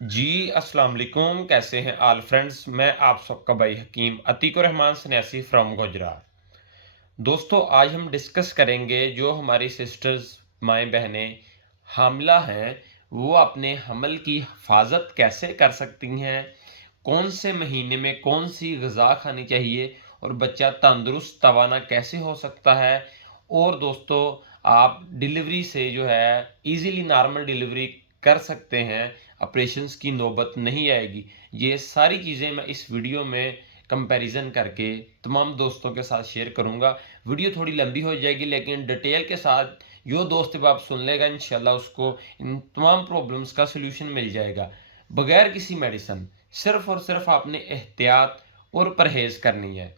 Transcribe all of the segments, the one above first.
जी, अस्सलाम वालेकुम। कैसे हैं ऑल फ्रेंड्स? मैं आप सबका भाई हकीम अतीकुर रहमान सन्यासी फ्रॉम गुजरात। दोस्तों, आज हम डिस्कस करेंगे जो हमारी सिस्टर्स, माएँ बहनें हामिला हैं, वो अपने हमल की हिफाज़त कैसे कर सकती हैं? कौन से महीने में कौन-सी ग़िज़ा खानी चाहिए और बच्चा तंदुरुस्त तवाना कैसे हो सकता है? और दोस्तों, आप डिलीवरी से जो है ईज़िली नॉर्मल डिलीवरी कर सकते हैं, ऑपरेशंस की नौबत नहीं आएगी। ये सारी चीज़ें मैं इस वीडियो में कंपैरिज़न करके तमाम दोस्तों के साथ शेयर करूँगा। वीडियो थोड़ी लंबी हो जाएगी लेकिन डिटेल के साथ जो दोस्त जब आप सुन लेगा इंशाल्लाह उसको इन तमाम प्रॉब्लम्स का सॉल्यूशन मिल जाएगा। बगैर किसी मेडिसिन, सिर्फ़ और सिर्फ़ आपने एहतियात और परहेज़ करनी है।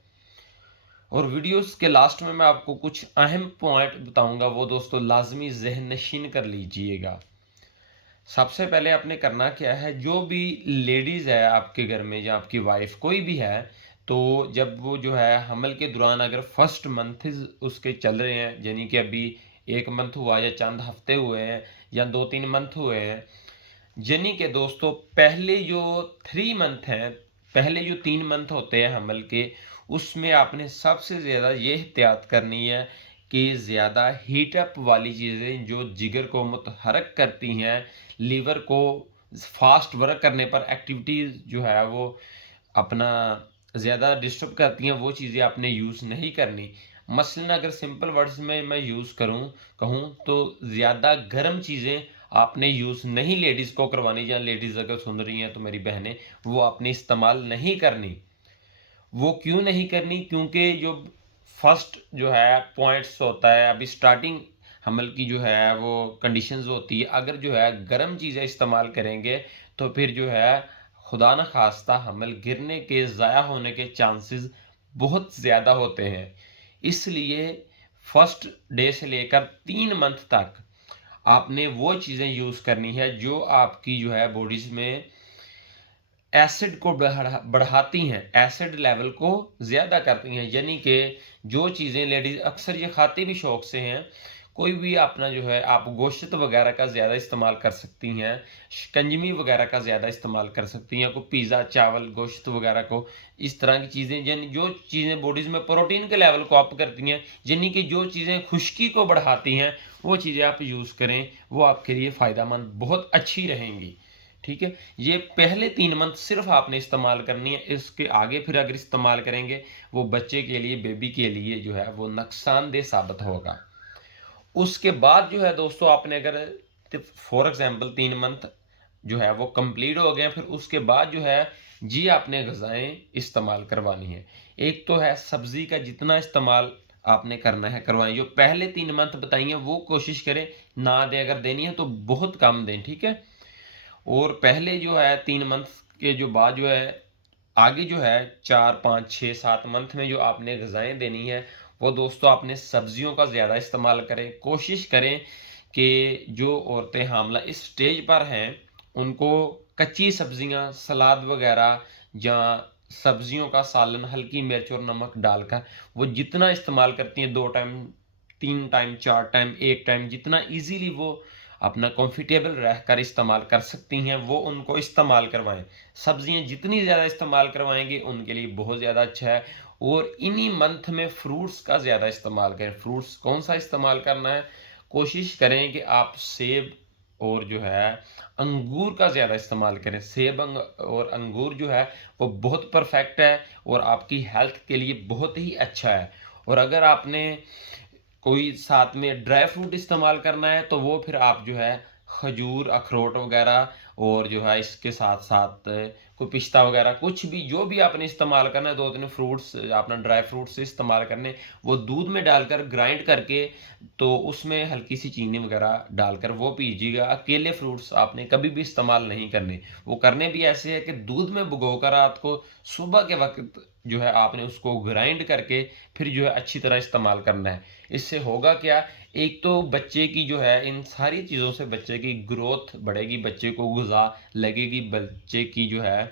और वीडियोस के लास्ट में मैं आपको कुछ अहम पॉइंट बताऊँगा, वो दोस्तों लाज़मी ज़हन नशीन कर लीजिएगा। सबसे पहले आपने करना क्या है, जो भी लेडीज़ है आपके घर में या आपकी वाइफ़ कोई भी है, तो जब वो जो है हमल के दौरान अगर फर्स्ट मंथ्स उसके चल रहे हैं, यानी कि अभी 1 मंथ हुआ या चंद हफ्ते हुए हैं या 2-3 मंथ हुए हैं, यानी कि दोस्तों पहले जो 3 मंथ हैं, पहले जो 3 मंथ होते हैं हमल के, उसमें आपने सबसे ज़्यादा ये एहतियात करनी है कि ज़्यादा हीट अप वाली चीज़ें जो जिगर को मुतहर्रिक करती हैं, लीवर को फास्ट वर्क करने पर एक्टिविटीज़ जो है वो अपना ज़्यादा डिस्टर्ब करती हैं, वो चीज़ें आपने यूज़ नहीं करनी। मसलन अगर सिंपल वर्ड्स में मैं यूज़ कहूँ तो ज़्यादा गर्म चीज़ें आपने यूज़ नहीं लेडीज़ को करवानी, या लेडीज़ अगर सुन रही हैं तो मेरी बहनें, वो आपने इस्तेमाल नहीं करनी। वो क्यों नहीं करनी? क्योंकि जो फर्स्ट जो है पॉइंट्स होता है, अभी स्टार्टिंग हमल की जो है वो कंडीशंस होती है, अगर जो है गर्म चीज़ें इस्तेमाल करेंगे तो फिर जो है खुदा न खास्ता हमल गिरने के, ज़ाया होने के चांसेस बहुत ज़्यादा होते हैं। इसलिए फर्स्ट डे से लेकर 3 मंथ तक आपने वो चीज़ें यूज़ करनी है जो आपकी जो है बॉडीज़ में एसिड को बढ़ाती हैं, एसिड लेवल को ज़्यादा करती हैं। यानी कि जो चीज़ें लेडीज़ अक्सर ये खाती भी शौक से हैं, कोई भी अपना जो है आप गोश्त वगैरह का ज़्यादा इस्तेमाल कर सकती हैं, शिकंजवी वगैरह का ज़्यादा इस्तेमाल कर सकती हैं, कोई पिज़्ज़ा, चावल, गोश्त वगैरह को, इस तरह की चीज़ें यानी जो चीज़ें बॉडीज़ में प्रोटीन के लेवल को अप करती हैं, यानी कि जो चीज़ें खुश्की को बढ़ाती हैं, वो चीज़ें आप यूज़ करें, वो आपके लिए फ़ायदेमंद बहुत अच्छी रहेंगी। ठीक है? ये पहले 3 मंथ सिर्फ़ आपने इस्तेमाल करनी है, इसके आगे फिर अगर इस्तेमाल करेंगे, वो बच्चे के लिए, बेबी के लिए जो है वो नुकसानदेह साबित होगा। उसके बाद जो है दोस्तों आपने अगर फॉर एग्ज़ाम्पल 3 मंथ जो है वो कंप्लीट हो गए हैं, फिर उसके बाद जो है जी आपने ग़िज़ाएँ इस्तेमाल करवानी है। एक तो है सब्ज़ी का जितना इस्तेमाल आपने करना है करवाएँ, जो पहले 3 मंथ बताई हैं वो कोशिश करें ना दें, अगर देनी है तो बहुत कम दें, ठीक है? और पहले जो है 3 मंथ के जो बाद जो है, आगे जो है 4, 5, 6, 7 मंथ में जो आपने ग़िज़ाएँ देनी है, वो दोस्तों आपने सब्ज़ियों का ज़्यादा इस्तेमाल करें। कोशिश करें कि जो औरतें हामिला इस स्टेज पर हैं, उनको कच्ची सब्ज़ियाँ, सलाद वग़ैरह या सब्ज़ियों का सालन हल्की मिर्च और नमक डालकर वो जितना इस्तेमाल करती हैं 2 टाइम, 3 टाइम, 4 टाइम, 1 टाइम, जितना ईज़िली वो अपना कंफर्टेबल रहकर इस्तेमाल कर सकती हैं, वो उनको इस्तेमाल करवाएँ। सब्ज़ियाँ जितनी ज़्यादा इस्तेमाल करवाएँगे, उनके लिए बहुत ज़्यादा अच्छा है। और इन्हीं मंथ में फ्रूट्स का ज़्यादा इस्तेमाल करें। फ्रूट्स कौन-सा इस्तेमाल करना है? कोशिश करें कि आप सेब और जो है अंगूर का ज़्यादा इस्तेमाल करें। सेब और अंगूर जो है, वो बहुत परफेक्ट है और आपकी हेल्थ के लिए बहुत ही अच्छा है। और अगर आपने कोई साथ में ड्राई फ्रूट इस्तेमाल करना है तो वो फिर आप जो है खजूर, अखरोट वगैरह, और जो है इसके साथ-साथ कोई पिस्ता वगैरह, कुछ भी जो भी आपने इस्तेमाल करना है, 2-3 फ्रूट्स आपने ड्राई फ्रूट्स इस्तेमाल करने, वो दूध में डालकर ग्राइंड करके, तो उसमें हल्की-सी चीनी वगैरह डालकर वो पीजिएगा। अकेले फ्रूट्स आपने कभी भी इस्तेमाल नहीं करने। वो करने भी ऐसे है कि दूध में भिगोकर रात को, सुबह के वक़्त जो है आपने उसको ग्राइंड करके फिर जो है अच्छी तरह इस्तेमाल करना है। इससे होगा क्या, एक तो बच्चे की जो है इन सारी चीज़ों से बच्चे की ग्रोथ बढ़ेगी, बच्चे को ग़िज़ा लगेगी, बच्चे की जो है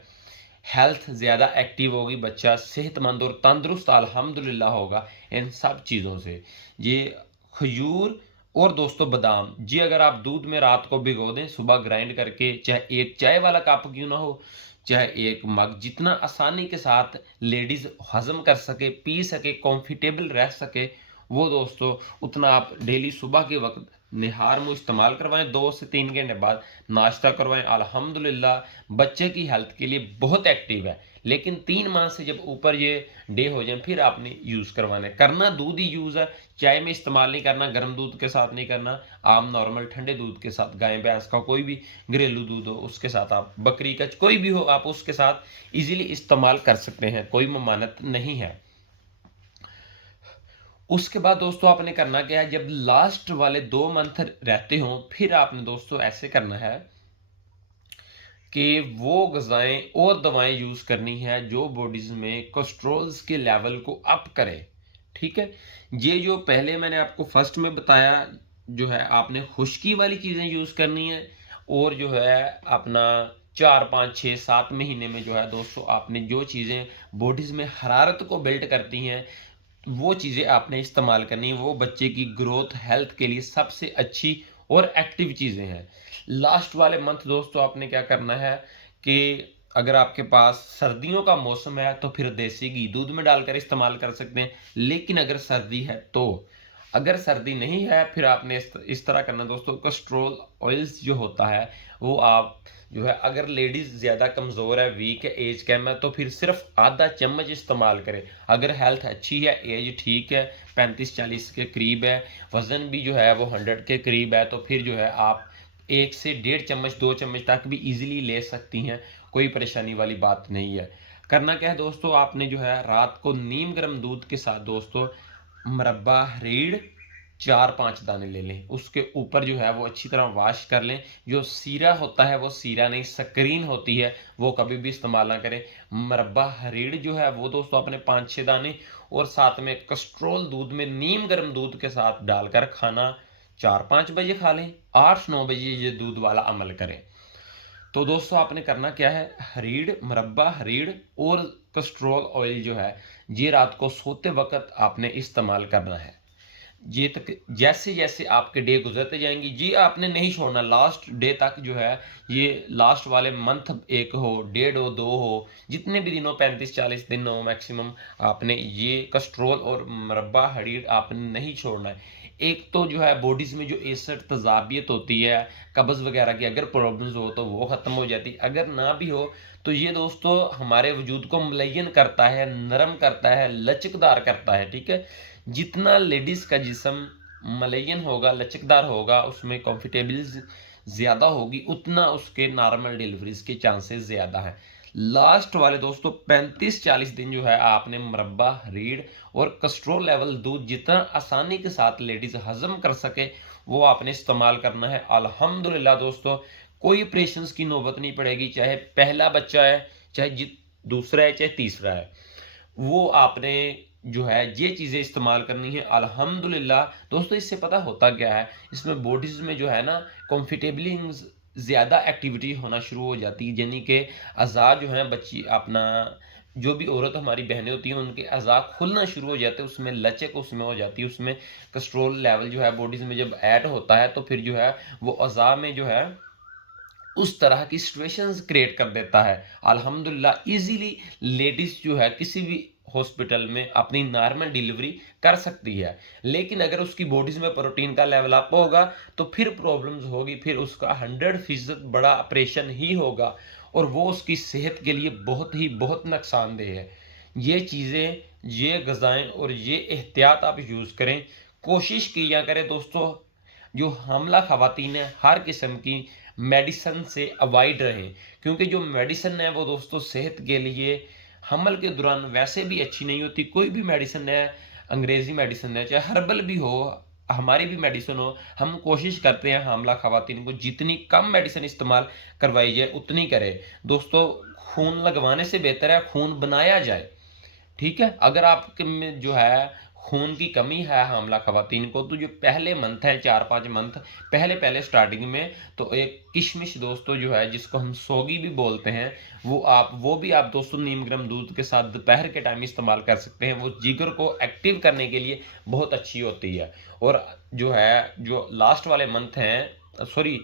हेल्थ ज़्यादा एक्टिव होगी, बच्चा सेहतमंद और तंदुरुस्त अल्हम्दुलिल्लाह होगा इन सब चीज़ों से। ये खजूर और दोस्तों बादाम जी, अगर आप दूध में रात को भिगो दें, सुबह ग्राइंड करके, चाहे एक चाय वाला कप क्यों ना हो, चाहे एक मग, जितना आसानी के साथ लेडीज हजम कर सके, पी सके, कंफर्टेबल रह सके, वो दोस्तों उतना आप डेली सुबह के वक्त निहार में इस्तेमाल करवाएं। 2 से 3 घंटे बाद नाश्ता करवाएं। अल्हम्दुलिल्लाह बच्चे की हेल्थ के लिए बहुत एक्टिव है। लेकिन 3 माह से जब ऊपर ये डे हो जाए फिर आपने यूज़ करवाना है। करना दूध ही यूज़ है, चाय में इस्तेमाल नहीं करना, गर्म दूध के साथ नहीं करना, आम नॉर्मल ठंडे दूध के साथ, गाय भैंस का कोई भी घरेलू दूध हो उसके साथ, आप बकरी का कोई भी हो आप उसके साथ इजीली इस्तेमाल कर सकते हैं, कोई ममानत नहीं है। उसके बाद दोस्तों आपने करना क्या है, जब लास्ट वाले 2 मंथ रहते हो फिर आपने दोस्तों ऐसे करना है कि वो ग़िज़ाएँ और दवाएँ यूज़ करनी है जो बॉडीज़ में कोलेस्टेरोल्स के लेवल को अप करे, ठीक है? ये जो पहले मैंने आपको फर्स्ट में बताया, जो है आपने खुश्की वाली चीज़ें यूज़ करनी है, और जो है अपना 4, 5, 6, 7 महीने में जो है दोस्तों आपने जो चीज़ें बॉडीज़ में हरारत को बिल्ड करती हैं, वो चीज़ें आपने इस्तेमाल करनी है। वो बच्चे की ग्रोथ हेल्थ के लिए सबसे अच्छी और एक्टिव चीज़ें हैं। लास्ट वाले मंथ दोस्तों आपने क्या करना है कि अगर आपके पास सर्दियों का मौसम है तो फिर देसी घी दूध में डालकर इस्तेमाल कर सकते हैं। लेकिन अगर सर्दी है तो, अगर सर्दी नहीं है फिर आपने इस तरह करना दोस्तों, कोलेस्ट्रॉल ऑयल्स जो होता है वो आप जो है, अगर लेडीज ज़्यादा कमज़ोर है, वीक है, एज कम है, तो फिर सिर्फ आधा चम्मच इस्तेमाल करें। अगर हेल्थ अच्छी है, एज ठीक है, 35-40 के करीब है, वज़न भी जो है वो 100 के करीब है, तो फिर जो है आप 1 से 1.5 चम्मच 2 चम्मच तक भी इजीली ले सकती हैं। कोई परेशानी वाली बात नहीं है। करना क्या है दोस्तों, आपने जो है रात को नीम गर्म दूध के साथ दोस्तों मुरब्बा रीढ़ 4-5 दाने ले लें, उसके ऊपर जो है वो अच्छी तरह वॉश कर लें। जो सीरा होता है वो सीरा नहीं, स्क्रीन होती है, वो कभी भी इस्तेमाल ना करें। मुरब्बा रीढ़ जो है वो दोस्तों अपने 5-6 दाने, और साथ में कस्ट्रोल दूध में नीम गर्म दूध के साथ डालकर खाना 4-5 बजे खा लें, 8-9 बजे ये दूध वाला अमल करें। तो दोस्तों आपने करना क्या है, रीढ़, मुरब्बा रीढ़ और कस्ट्रोल ऑयल जो है ये रात को सोते वक्त आपने इस्तेमाल करना है। ये तक जैसे जैसे आपके डे गुजरते जाएंगी जी, आपने नहीं छोड़ना लास्ट डे तक जो है, ये लास्ट वाले मंथ 1 हो, 1.5 हो, 2 हो, जितने भी दिनों 35-40 दिन हो मैक्सिमम, आपने ये कस्ट्रोल और मुरब्बा हरीर आपने नहीं छोड़ना है। एक तो जो है बॉडीज में जो एसिड तजाबियत होती है, कब्ज वगैरह की अगर प्रॉब्लम्स हो तो वो खत्म हो जाती है, अगर ना भी हो तो ये दोस्तों हमारे वजूद को मुलय्यन करता है, नरम करता है, लचकदार करता है, ठीक है? जितना लेडीज का जिस्म मलयन होगा, लचकदार होगा, उसमें कंफर्टेबल ज़्यादा होगी, उतना उसके नॉर्मल डिलीवरीज के चांसेस ज़्यादा हैं। लास्ट वाले दोस्तों 35-40 दिन जो है आपने मुरब्बा रीढ़ और कस्ट्रोल लेवल दूध जितना आसानी के साथ लेडीज हजम कर सके वो आपने इस्तेमाल करना है। अल्हम्दुलिल्लाह दोस्तों कोई ऑपरेशंस की नौबत नहीं पड़ेगी, चाहे पहला बच्चा है, चाहे दूसरा है, चाहे तीसरा है, वो आपने जो है ये चीज़ें इस्तेमाल करनी है। अल्हम्दुलिल्लाह दोस्तों इससे पता होता क्या है, इसमें बॉडीज़ में जो है ना कंफर्टेबली ज़्यादा एक्टिविटी होना शुरू हो जाती है, यानी कि अज़ा जो हैं बच्ची अपना, जो भी औरत हमारी बहनें होती हैं उनके अज़ा खुलना शुरू हो जाते हैं, उसमें लचक उसमें हो जाती है, उसमें कोलेस्ट्रॉल लेवल जो है बॉडीज़ में जब ऐड होता है तो फिर जो है वो अज़ा में जो है उस तरह की सिचुएशंस क्रिएट कर देता है। अल्हम्दुलिल्लाह इजीली लेडीज जो है किसी भी हॉस्पिटल में अपनी नॉर्मल डिलीवरी कर सकती है। लेकिन अगर उसकी बॉडीज में प्रोटीन का लेवल अप होगा तो फिर प्रॉब्लम्स होगी, फिर उसका 100% बड़ा ऑपरेशन ही होगा, और वो उसकी सेहत के लिए बहुत नुकसानदेह है। ये चीज़ें, ये ग़िज़ाएँ और ये एहतियात आप यूज़ करें। कोशिश किया करें दोस्तों, जो हामला ख़वातीन हैं हर किस्म की मेडिसिन से अवॉइड रहें, क्योंकि जो मेडिसिन है वो दोस्तों सेहत के लिए हमल के दौरान वैसे भी अच्छी नहीं होती। कोई भी मेडिसिन है, अंग्रेज़ी मेडिसिन है, चाहे हर्बल भी हो, हमारी भी मेडिसिन हो, हम कोशिश करते हैं हामला ख़वातीन को जितनी कम मेडिसिन इस्तेमाल करवाई जाए उतनी करें। दोस्तों खून लगवाने से बेहतर है खून बनाया जाए, ठीक है? अगर आपके में जो है खून की कमी है हामला खवातीन को, तो जो पहले मंथ है 4-5 मंथ पहले-पहले स्टार्टिंग में, तो एक किशमिश दोस्तों जो है जिसको हम सोगी भी बोलते हैं, वो भी आप दोस्तों नीम गर्म दूध के साथ दोपहर के टाइम इस्तेमाल कर सकते हैं। वो जिगर को एक्टिव करने के लिए बहुत अच्छी होती है। और जो है जो लास्ट वाले मंथ हैं, सॉरी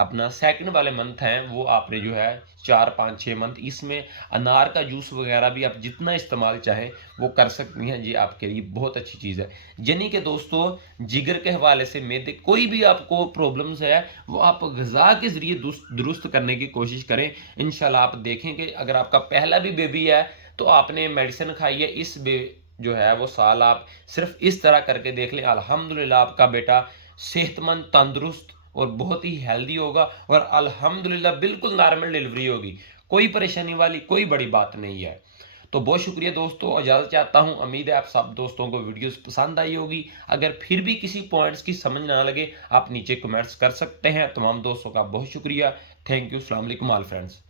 अपना सेकंड वाले मंथ हैं, वो आपने जो है 4, 5, 6 मंथ इसमें अनार का जूस वगैरह भी आप जितना इस्तेमाल चाहें वो कर सकती हैं। जी आपके लिए बहुत अच्छी चीज़ है। यानी कि दोस्तों जिगर के हवाले से मैदे कोई भी आपको प्रॉब्लम्स है वो आप ग़िज़ा के ज़रिए दुरुस्त करने की कोशिश करें। इंशाल्लाह आप देखें कि अगर आपका पहला भी बेबी है तो आपने मेडिसिन खाई है, जो है वो साल आप सिर्फ इस तरह करके देख लें, अल्हम्दुलिल्लाह आपका बेटा सेहतमंद, तंदुरुस्त और बहुत ही हेल्दी होगा और अल्हम्दुलिल्लाह बिल्कुल नॉर्मल डिलीवरी होगी। कोई परेशानी वाली कोई बड़ी बात नहीं है। तो बहुत शुक्रिया दोस्तों, इजाज़त चाहता हूँ। उम्मीद है आप सब दोस्तों को वीडियोस पसंद आई होगी। अगर फिर भी किसी पॉइंट्स की समझ ना लगे, आप नीचे कमेंट्स कर सकते हैं। तमाम दोस्तों का बहुत शुक्रिया। Thank you. अस्सलाम वालेकुम ऑल फ्रेंड्स।